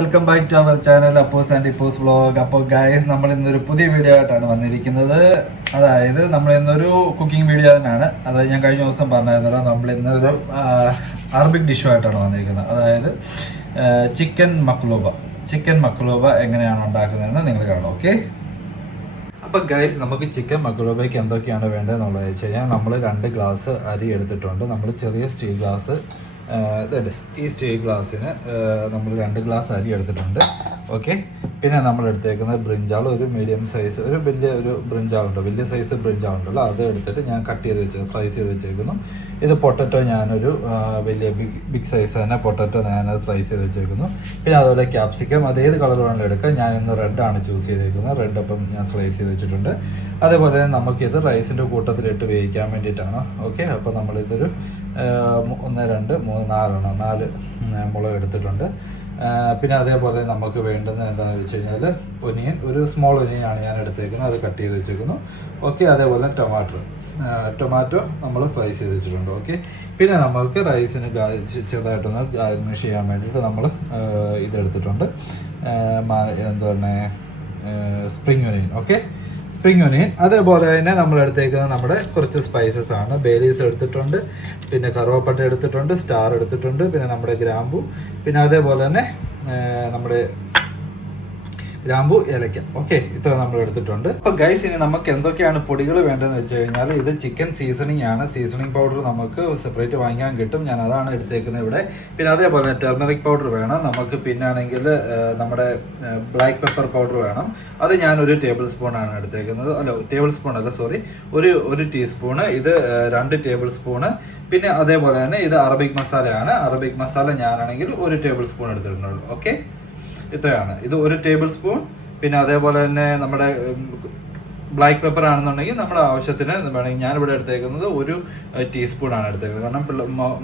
Welcome back to our channel Appos and Ippos vlog. അപ്പോൾ guys, നമ്മൾ ഇന്നൊരു പുതിയ വീഡിയോ ആയിട്ടാണ് വന്നിരിക്കുന്നത്. അതായത് നമ്മൾ ഇന്നൊരു കുക്കിംഗ് വീഡിയോ തന്നെയാണ്. അതായത് ഞാൻ കഴിഞ്ഞ ദിവസം പറഞ്ഞിരുന്നല്ലോ, നമ്മൾ ഇന്നൊരു അറബിക് ഡിഷുമായിട്ടാണ് വന്നിരിക്കുന്നത്. അതായത് ചിക്കൻ മക്ലൂബ എങ്ങനെയാണ് ഉണ്ടാക്കുന്നതെന്ന് നിങ്ങൾ കാണും. ഓക്കെ, അപ്പോൾ ഗൈസ്, നമുക്ക് ചിക്കൻ മക്ലൂബയ്ക്ക് എന്തൊക്കെയാണ് വേണ്ടതെന്നുള്ളത് വെച്ച് കഴിഞ്ഞാൽ നമ്മൾ 2 ഗ്ലാസ് അരി എടുത്തിട്ടുണ്ട്. നമ്മൾ ചെറിയ സ്റ്റീൽ ഗ്ലാസ്, ഈ സ്റ്റീൽ ഗ്ലാസ്സിന് നമ്മൾ 2 ഗ്ലാസ് അരി എടുത്തിട്ടുണ്ട്. ഓക്കെ, പിന്നെ നമ്മൾ എടുത്തേക്കുന്നത് ബ്രിഞ്ചാൾ, ഒരു മീഡിയം സൈസ്, ഒരു ബ്രിഞ്ചാളുണ്ട്, വലിയ സൈസ് ബ്രിഞ്ചാളുണ്ടല്ലോ, അത് എടുത്തിട്ട് ഞാൻ കട്ട് ചെയ്ത് വെച്ച് സ്ലൈസ് ചെയ്ത് വെച്ചേക്കുന്നു. ഇത് പൊട്ടറ്റോ, ഞാനൊരു വലിയ ബിഗ് സൈസ് തന്നെ പൊട്ടറ്റോ ഞാൻ സ്ലൈസ് ചെയ്ത് വെച്ചേക്കുന്നു. പിന്നെ അതുപോലെ ക്യാപ്സിക്കം, അതേത് കളർ വേണമെങ്കിലും എടുക്കാം. ഞാനിന്ന് റെഡാണ് ചൂസ് ചെയ്തേക്കുന്നത്. റെഡ് അപ്പം ഞാൻ സ്ലൈസ് ചെയ്ത് വെച്ചിട്ടുണ്ട്. അതേപോലെ തന്നെ നമുക്കിത് റൈസിൻ്റെ കൂട്ടത്തിലിട്ട് വേവിക്കാൻ വേണ്ടിയിട്ടാണ്. ഓക്കെ, അപ്പോൾ നമ്മളിതൊരു 1 2 3 4 മുളക് എടുത്തിട്ടുണ്ട്. പിന്നെ അതേപോലെ നമുക്ക് വേണ്ടുന്നത് എന്താണെന്ന് വെച്ച് കഴിഞ്ഞാൽ ഒനിയൻ, ഒരു സ്മോൾ ഒനിയനാണ് ഞാൻ എടുത്തേക്കുന്നത്, അത് കട്ട് ചെയ്ത് വെച്ചേക്കുന്നു. ഓക്കെ, അതേപോലെ ടൊമാറ്റോ നമ്മൾ സ്ലൈസ് ചെയ്ത് വെച്ചിട്ടുണ്ട്. ഓക്കെ, പിന്നെ നമ്മൾക്ക് റൈസിന് ചെറുതായിട്ടൊന്ന് ഗാർണിഷ് ചെയ്യാൻ വേണ്ടിയിട്ട് നമ്മൾ ഇതെടുത്തിട്ടുണ്ട്, എന്താ പറയുക, spring onion. Okay, spring onion. അതേപോലെ തന്നെ നമ്മൾ എടുത്തേക്കുന്നത് നമ്മുടെ കുറച്ച് സ്പൈസസ് ആണ്. ബേ ലീവ്സ് എടുത്തിട്ടുണ്ട്, പിന്നെ കറുവപ്പട്ട എടുത്തിട്ടുണ്ട്, സ്റ്റാർ എടുത്തിട്ടുണ്ട്, പിന്നെ നമ്മുടെ ഗ്രാമ്പു, പിന്നെ അതേപോലെ തന്നെ നമ്മുടെ ഗ്രാമ്പു, ഏലക്ക. ഓക്കെ, ഇത്ര നമ്മൾ എടുത്തിട്ടുണ്ട്. അപ്പോൾ ഗൈസ്, ഇനി നമുക്ക് എന്തൊക്കെയാണ് പൊടികൾ വേണ്ടതെന്ന് വെച്ച് കഴിഞ്ഞാൽ, ഇത് ചിക്കൻ സീസണിങ് ആണ്. സീസണിങ് പൗഡർ നമുക്ക് സെപ്പറേറ്റ് വാങ്ങിക്കാൻ കിട്ടും. ഞാൻ അതാണ് എടുത്തേക്കുന്നത് ഇവിടെ. പിന്നെ അതേപോലെ ടെർമറിക് പൗഡർ വേണം നമുക്ക്. പിന്നെ ആണെങ്കിൽ നമ്മുടെ ബ്ലാക്ക് പെപ്പർ പൗഡർ വേണം. അത് ഞാൻ 1 ടേബിൾ സ്പൂൺ ആണ് എടുത്തേക്കുന്നത്. ഒരു ടീസ്പൂണ്. ഇത് 2 ടേബിൾ സ്പൂണ്. പിന്നെ അതേപോലെ തന്നെ ഇത് അറബിക് മസാലയാണ്. അറബിക് മസാല ഞാനാണെങ്കിൽ 1 ടേബിൾ സ്പൂൺ എടുത്തിട്ടുള്ളൂ. ഓക്കെ, ഇത്രയാണ്. ഇത് 1 ടേബിൾ സ്പൂൺ. പിന്നെ അതേപോലെ തന്നെ നമ്മുടെ ബ്ലാക്ക് പെപ്പർ ആണെന്നുണ്ടെങ്കിൽ നമ്മുടെ ആവശ്യത്തിന് വേണമെങ്കിൽ, ഞാനിവിടെ എടുത്തേക്കുന്നത് 1 ടീസ്പൂൺ ആണ് എടുത്തേക്കുന്നത്. കാരണം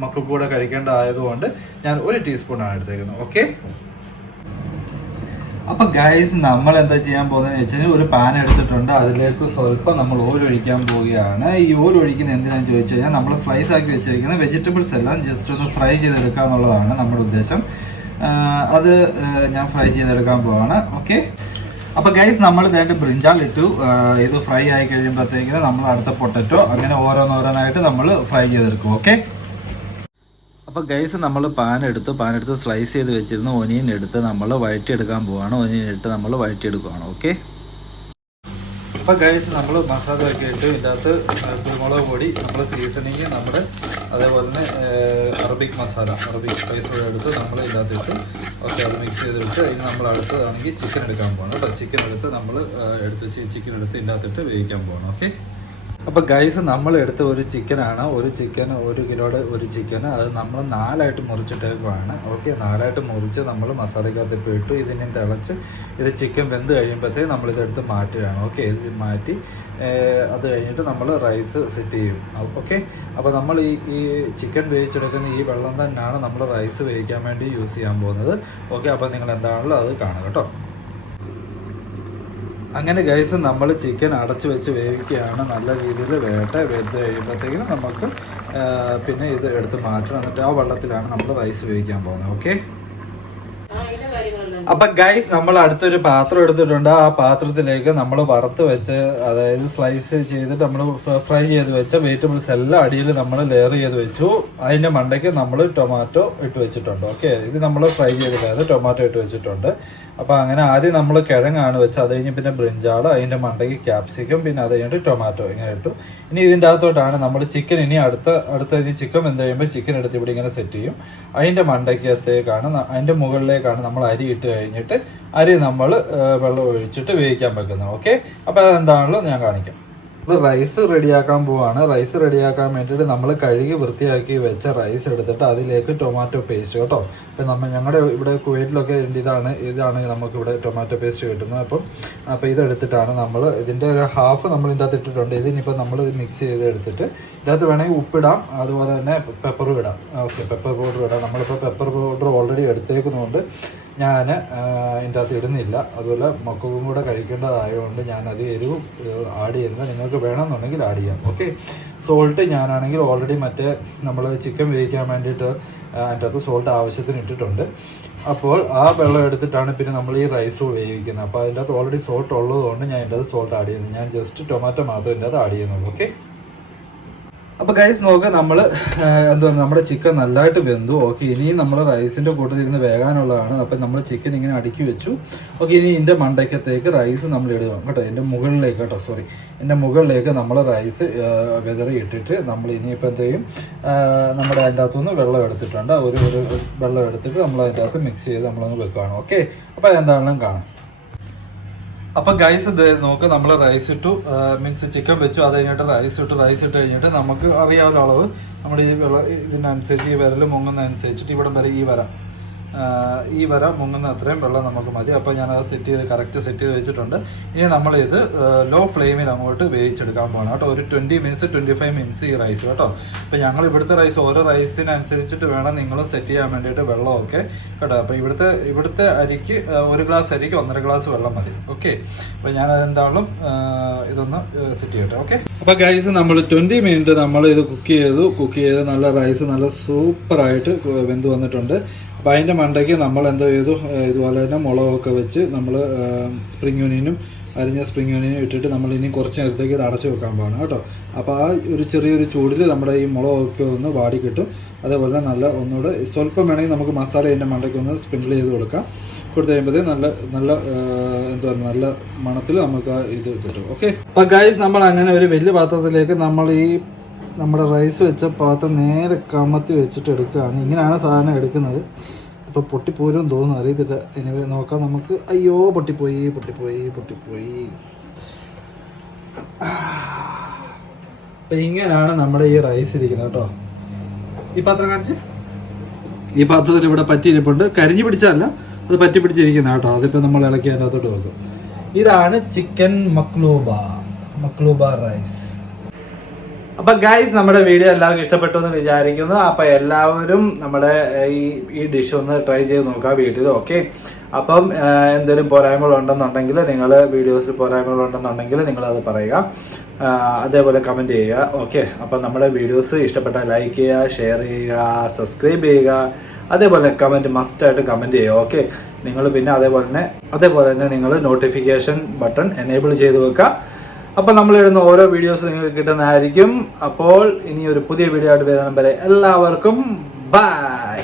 മക്കൾക്ക് കൂടെ കഴിക്കേണ്ട ആയതുകൊണ്ട് ഞാൻ 1 ടീസ്പൂൺ ആണ് എടുത്തേക്കുന്നത്. ഓക്കെ, അപ്പൊ ഗൈസ്, നമ്മൾ എന്താ ചെയ്യാൻ പോകുന്നതെന്ന് വെച്ചാൽ, ഒരു പാൻ എടുത്തിട്ടുണ്ട്, അതിലേക്ക് സ്വല്പം നമ്മൾ ഓയിൽ ഒഴിക്കാൻ പോവുകയാണ്. ഈ ഓയിൽ ഒഴിക്കുന്നത് എന്തിനാണെന്ന് ചോദിച്ചു കഴിഞ്ഞാൽ, നമ്മൾ സ്ലൈസ് ആക്കി വെച്ചിരിക്കുന്ന വെജിറ്റബിൾസ് എല്ലാം ജസ്റ്റ് ഒന്ന് ഫ്രൈ ചെയ്തെടുക്കുക എന്നുള്ളതാണ് നമ്മുടെ ഉദ്ദേശം. അത് ഞാൻ ഫ്രൈ ചെയ്തെടുക്കാൻ പോവാണ്. ഓക്കെ, അപ്പോൾ ഗൈസ്, നമ്മൾ ഇതായിട്ട് ബ്രിഞ്ചാൾ ഇട്ടു. ഇത് ഫ്രൈ ആയി കഴിയുമ്പോഴത്തേക്കിന് നമ്മൾ അടുത്ത പൊട്ടറ്റോ, അങ്ങനെ ഓരോന്നോരോന്നായിട്ട് നമ്മൾ ഫ്രൈ ചെയ്തെടുക്കും. ഓക്കെ, അപ്പോൾ ഗൈസ്, നമ്മൾ പാൻ എടുത്ത് സ്ലൈസ് ചെയ്ത് വെച്ചിരുന്ന ഒനിയൻ എടുത്ത് നമ്മൾ വഴറ്റിയെടുക്കാൻ പോവാണ്. ഒനിയൻ ഇട്ട് നമ്മൾ വഴറ്റിയെടുക്കുകയാണ്. ഓക്കെ, അപ്പോൾ ഗൈസ്, നമ്മൾ മസാല ഒക്കെ ഇട്ട് ഇതിനകത്ത് കുരുമുളക് പൊടി, നമ്മൾ സീസണിങ്, നമ്മുടെ അതേപോലെ തന്നെ അറബിക് സ്പൈസ് എടുത്ത് നമ്മൾ ഇതിനകത്ത് ഇട്ട് ഓക്കെ, അത് മിക്സ് ചെയ്തെടുത്ത് ഇനി നമ്മൾ അടുത്തതാണെങ്കിൽ ചിക്കൻ എടുക്കാൻ പോകണം. അപ്പോൾ ചിക്കൻ എടുത്ത് നമ്മൾ ചിക്കൻ എടുത്ത് ഇതിനകത്തിട്ട് വേവിക്കാൻ പോകണം. ഓക്കെ, അപ്പോൾ ഗൈസ്, നമ്മൾ എടുത്ത ഒരു ചിക്കനാണ്. 1 കിലോയുടെ ഒരു ചിക്കന്, അത് നമ്മൾ 4ആയിട്ട് മുറിച്ചിട്ടേക്കുവാണ്. ഓക്കെ, 4ആയിട്ട് മുറിച്ച് നമ്മൾ മസാലക്കകത്ത് ഇട്ടു. ഇതിനെ തിളച്ച് ഇത് ചിക്കൻ വെന്ത് കഴിയുമ്പോഴത്തേക്ക് നമ്മളിതെടുത്ത് മാറ്റുകയാണ്. ഓക്കെ, ഇത് മാറ്റി അത് കഴിഞ്ഞിട്ട് നമ്മൾ റൈസ് സെറ്റ് ചെയ്യും. ഓക്കെ, അപ്പോൾ നമ്മൾ ഈ ചിക്കൻ വേവിച്ചെടുക്കുന്ന ഈ വെള്ളം തന്നെയാണ് നമ്മൾ റൈസ് വേവിക്കാൻ വേണ്ടി യൂസ് ചെയ്യാൻ പോകുന്നത്. ഓക്കെ, അപ്പോൾ നിങ്ങൾ എന്താണല്ലോ അത് കാണുക കേട്ടോ. അങ്ങനെ ഗൈസ്, നമ്മൾ ചിക്കൻ അടച്ച് വെച്ച് വേവിക്കുകയാണ്. നല്ല രീതിയിൽ വെന്ത് കഴിയുമ്പോഴത്തേക്കിനും നമുക്ക് പിന്നെ ഇത് എടുത്ത് മാറ്റണം. എന്നിട്ട് ആ വെള്ളത്തിലാണ് നമ്മൾ റൈസ് വേവിക്കാൻ പോകുന്നത്. ഓക്കെ, അപ്പം ഗൈസ്, നമ്മൾ അടുത്തൊരു പാത്രം എടുത്തിട്ടുണ്ട്. ആ പാത്രത്തിലേക്ക് നമ്മൾ വറുത്ത് വെച്ച്, അതായത് സ്ലൈസ് ചെയ്തിട്ട് നമ്മൾ ഫ്രൈ ചെയ്ത് വെച്ച വെജിറ്റബിൾസ് എല്ലാം അടിയിൽ നമ്മൾ ലെയർ ചെയ്ത് വെച്ചു. അതിൻ്റെ മണ്ടയ്ക്ക് നമ്മൾ ടൊമാറ്റോ ഇട്ട് വെച്ചിട്ടുണ്ട്. ഓക്കെ, ഇത് നമ്മൾ ഫ്രൈ ചെയ്തിട്ടായത് ടൊമാറ്റോ ഇട്ട് വെച്ചിട്ടുണ്ട്. അപ്പോൾ അങ്ങനെ ആദ്യം നമ്മൾ കിഴങ്ങാണ് വെച്ച്, അത് കഴിഞ്ഞ് പിന്നെ ബ്രിഞ്ചാൾ, അതിൻ്റെ മണ്ടയ്ക്ക് ക്യാപ്സിക്കം, പിന്നെ അത് കഴിഞ്ഞിട്ട് ടൊമാറ്റോ ഇങ്ങനെ ഇട്ടു. ഇനി ഇതിൻ്റെ അകത്തോട്ടാണ് നമ്മൾ ചിക്കൻ, ഇനി അടുത്ത ചിക്കൻ വെന്ത് കഴിയുമ്പോൾ ചിക്കൻ എടുത്ത് ഇവിടെ ഇങ്ങനെ സെറ്റ് ചെയ്യും. അതിൻ്റെ മണ്ടയ്ക്കകത്തേക്കാണ്, അതിൻ്റെ മുകളിലേക്കാണ് നമ്മൾ അരി ഇട്ട് കഴിഞ്ഞിട്ട് അരി നമ്മൾ വെള്ളം ഒഴിച്ചിട്ട് വേവിക്കാൻ വെക്കുന്നത്. ഓക്കെ, അപ്പോൾ അതെന്താണല്ലോ ഞാൻ കാണിക്കാം. റൈസ് റെഡിയാക്കാൻ പോവാണ്. റൈസ് റെഡിയാക്കാൻ വേണ്ടിയിട്ട് നമ്മൾ കഴുകി വൃത്തിയാക്കി വെച്ച റൈസ് എടുത്തിട്ട് അതിലേക്ക് ടൊമാറ്റോ പേസ്റ്റ് കേട്ടോ. ഇപ്പം ഞങ്ങളുടെ ഇവിടെ കുവൈറ്റിലൊക്കെ ഇതാണ് നമുക്കിവിടെ ടൊമാറ്റോ പേസ്റ്റ് കിട്ടുന്നത്. അപ്പോൾ ഇതെടുത്തിട്ടാണ് നമ്മൾ ഇതിൻ്റെ ഒരു ഹാഫ് നമ്മൾ ഇതിൻ്റെ അകത്ത് ഇട്ടിട്ടുണ്ട്. ഇതിനിപ്പോൾ നമ്മൾ ഇത് മിക്സ് ചെയ്ത് എടുത്തിട്ട് ഇതിനകത്ത് വേണമെങ്കിൽ ഉപ്പിടാം, അതുപോലെ തന്നെ പെപ്പറും ഇടാം. ഓക്കെ, പെപ്പർ പൗഡർ ഇടാം. നമ്മളിപ്പോൾ പെപ്പർ പൗഡർ ഓൾറെഡി എടുത്തേക്കുന്നതുകൊണ്ട് ഞാൻ ഇതിൻ്റെ അകത്ത് ഇടുന്നില്ല. അതുപോലെ മക്കൾക്കും കൂടെ കഴിക്കേണ്ടതായതുകൊണ്ട് ഞാനത് എരിവ് ആഡ് ചെയ്യുന്നില്ല. നിങ്ങൾക്ക് വേണമെന്നുണ്ടെങ്കിൽ ആഡ് ചെയ്യാം. ഓക്കെ. സോൾട്ട് ഞാനാണെങ്കിൽ ഓൾറെഡി മറ്റേ നമ്മൾ ചിക്കൻ വേവിക്കാൻ വേണ്ടിയിട്ട് അതിൻ്റെ അകത്ത് സോൾട്ട് ആവശ്യത്തിന് ഇട്ടിട്ടുണ്ട്. അപ്പോൾ ആ വെള്ളം എടുത്തിട്ടാണ് പിന്നെ നമ്മൾ ഈ റൈസ് വേവിക്കുന്നത്. അപ്പോൾ അതിൻ്റെ അകത്ത് ഓൾറെഡി സോൾട്ട് ഉള്ളതുകൊണ്ട് ഞാൻ ഇതിൻ്റെ അകത്ത് സോൾട്ട് ആഡ് ചെയ്യുന്നത്. ഞാൻ ജസ്റ്റ് ടൊമാറ്റോ മാത്രം ഇതിൻ്റെ അകത്ത് ആഡ് ചെയ്യുന്നുള്ളൂ. ഓക്കെ. അപ്പോൾ ഗൈസ് നോക്കുക, നമ്മൾ എന്താ നമ്മുടെ ചിക്കൻ നല്ലതായിട്ട് വെന്തു. ഓക്കെ. ഇനിയും നമ്മൾ റൈസിൻ്റെ കൂട്ടത്തിരുന്ന് വേകാനുള്ളതാണ്. അപ്പം നമ്മൾ ചിക്കൻ ഇങ്ങനെ അടുക്കി വെച്ചു. ഓക്കെ. ഇനി ഇതിൻ്റെ മണ്ടയ്ക്കത്തേക്ക് റൈസ് നമ്മൾ ഇടുക കേട്ടോ. എൻ്റെ മുകളിലേക്ക് കേട്ടോ, സോറി, എൻ്റെ മുകളിലേക്ക് നമ്മൾ റൈസ് വെതറി ഇട്ടിട്ട് നമ്മൾ ഇനിയിപ്പോൾ എന്ത് ചെയ്യും, നമ്മുടെ അതിൻ്റെ അകത്തുനിന്ന് വെള്ളം എടുത്തിട്ടുണ്ട്. ഒരു വെള്ളം എടുത്തിട്ട് നമ്മൾ അതിൻ്റെ അകത്ത് മിക്സ് ചെയ്ത് നമ്മളൊന്ന് വെക്കുകയാണ്. ഓക്കെ. അപ്പോൾ അതെന്താണെങ്കിലും കാണാം. അപ്പം ഗൈസ് ഇത് നോക്ക്, നമ്മൾ റൈസ് ഇട്ടു, മീൻസ് ചിക്കൻ വെച്ചു. അത് കഴിഞ്ഞിട്ട് റൈസ് ഇട്ട് കഴിഞ്ഞിട്ട് നമുക്ക് അറിയാവുന്ന അളവ് നമ്മുടെ ഈ ഇതിനനുസരിച്ച് ഈ വിരൽ മുങ്ങുന്നതനുസരിച്ചിട്ട് ഇവിടം വരെ ഈ വര മുങ്ങുന്ന അത്രയും വെള്ളം നമുക്ക് മതി. അപ്പോൾ ഞാനത് കറക്റ്റ് സെറ്റ് ചെയ്ത് വെച്ചിട്ടുണ്ട്. ഇനി നമ്മളിത് ലോ ഫ്ലെയിമിൽ അങ്ങോട്ട് വേവിച്ചെടുക്കാൻ പോകണം കേട്ടോ. ഒരു 20 മിനിറ്റ്സ് 25 മിനിറ്റ്സ് ഈ റൈസ് കേട്ടോ. അപ്പോൾ ഞങ്ങൾ ഇവിടുത്തെ റൈസ് ഓരോ റൈസിനനുസരിച്ചിട്ട് വേണം നിങ്ങൾ സെറ്റ് ചെയ്യാൻ വേണ്ടിയിട്ട് വെള്ളമൊക്കെ കേട്ടോ. അപ്പോൾ ഇവിടുത്തെ അരിക്ക് 1 ഗ്ലാസ് അരിക്ക് 1.5 ഗ്ലാസ് വെള്ളം മതി. ഓക്കെ. അപ്പോൾ ഞാനതെന്താണെങ്കിലും ഇതൊന്ന് സെറ്റ് ചെയ്യട്ടെ. ഓക്കെ. അപ്പോൾ ഗൈസ് നമ്മൾ 20 മിനിറ്റ് നമ്മൾ ഇത് കുക്ക് ചെയ്ത് നല്ല റൈസ് നല്ല സൂപ്പറായിട്ട് വെന്ത് വന്നിട്ടുണ്ട്. അപ്പോൾ അതിൻ്റെ മണ്ടയ്ക്ക് നമ്മൾ എന്തോ ചെയ്തു, ഇതുപോലെ തന്നെ മുളകൊക്കെ വെച്ച് നമ്മൾ അരിഞ്ഞ സ്പ്രിംഗ് ഓനിയനും ഇട്ടിട്ട് നമ്മൾ ഇനി കുറച്ച് നേരത്തേക്ക് ഇത് അടച്ചു വെക്കാൻ പോകണം കേട്ടോ. അപ്പോൾ ആ ഒരു ചെറിയൊരു ചൂടിൽ നമ്മുടെ ഈ മുളകൊക്കെ ഒന്ന് വാടി കിട്ടും. അതേപോലെ നല്ല ഒന്നുകൂടെ സ്വല്പം വേണമെങ്കിൽ നമുക്ക് മസാല ഇതിൻ്റെ മണ്ടയ്ക്ക് ഒന്ന് സ്പ്രിങ്കിൾ ചെയ്ത് കൊടുത്ത് കഴിയുമ്പോഴത്തേക്ക് നല്ല മണത്തിൽ നമുക്ക് ഇത് കിട്ടും. ഓക്കെ. അപ്പോൾ ഗൈസ് നമ്മൾ അങ്ങനെ ഒരു വലിയ പാത്രത്തിലേക്ക് നമ്മൾ ഈ നമ്മുടെ റൈസ് വെച്ച പാത്രം നേരെ കമത്തി വെച്ചിട്ട് എടുക്കുകയാണ്. ഇങ്ങനെയാണ് സാധനം എടുക്കുന്നത്. ഇപ്പോൾ പൊട്ടിപ്പോരും തോന്നുന്നു, അറിയത്തില്ല. ഇനി നോക്കാം നമുക്ക്. അയ്യോ, പൊട്ടിപ്പോയി. അപ്പം ഇങ്ങനെയാണ് നമ്മുടെ ഈ റൈസ് ഇരിക്കുന്നത് കേട്ടോ. ഈ പാത്രം കാണിച്ച്, ഈ പാത്രത്തിൽ ഇവിടെ പറ്റിയിരിപ്പുണ്ട്. കരിഞ്ഞു പിടിച്ചതല്ല, അത് പറ്റി പിടിച്ചിരിക്കുന്ന കേട്ടോ. അതിപ്പോൾ നമ്മൾ ഇളക്കി അതിനകത്തോട്ട് വെക്കും. ഇതാണ് ചിക്കൻ മക്ലൂബ റൈസ്. അപ്പൊ ഗൈസ്, നമ്മുടെ വീഡിയോ എല്ലാവർക്കും ഇഷ്ടപ്പെട്ടു എന്ന് വിചാരിക്കുന്നു. അപ്പൊ എല്ലാവരും നമ്മുടെ ഈ ഡിഷ് ഒന്ന് ട്രൈ ചെയ്ത് നോക്കുക വീട്ടിൽ. ഓക്കെ. അപ്പം എന്തെങ്കിലും പോരായ്മകളുണ്ടെന്നുണ്ടെങ്കിൽ വീഡിയോസിൽ പോരായ്മകളുണ്ടെന്നുണ്ടെങ്കിൽ നിങ്ങളത് പറയുക. അതേപോലെ കമന്റ് ചെയ്യുക. ഓക്കെ. അപ്പം നമ്മുടെ വീഡിയോസ് ഇഷ്ടപ്പെട്ടാൽ ലൈക്ക് ചെയ്യുക, ഷെയർ ചെയ്യുക, സബ്സ്ക്രൈബ് ചെയ്യുക. അതേപോലെ കമന്റ് മസ്റ്റായിട്ട് കമന്റ് ചെയ്യുക. ഓക്കെ. നിങ്ങൾ പിന്നെ അതേപോലെ തന്നെ നിങ്ങൾ നോട്ടിഫിക്കേഷൻ ബട്ടൺ എനേബിൾ ചെയ്ത് വെക്കുക. അപ്പോൾ നമ്മളിടുന്ന ഓരോ വീഡിയോസ് നിങ്ങൾക്ക് കിട്ടുന്നതായിരിക്കും. അപ്പോൾ ഇനി ഒരു പുതിയ വീഡിയോ ആയിട്ട് വരുന്ന വരെ എല്ലാവർക്കും ബൈ.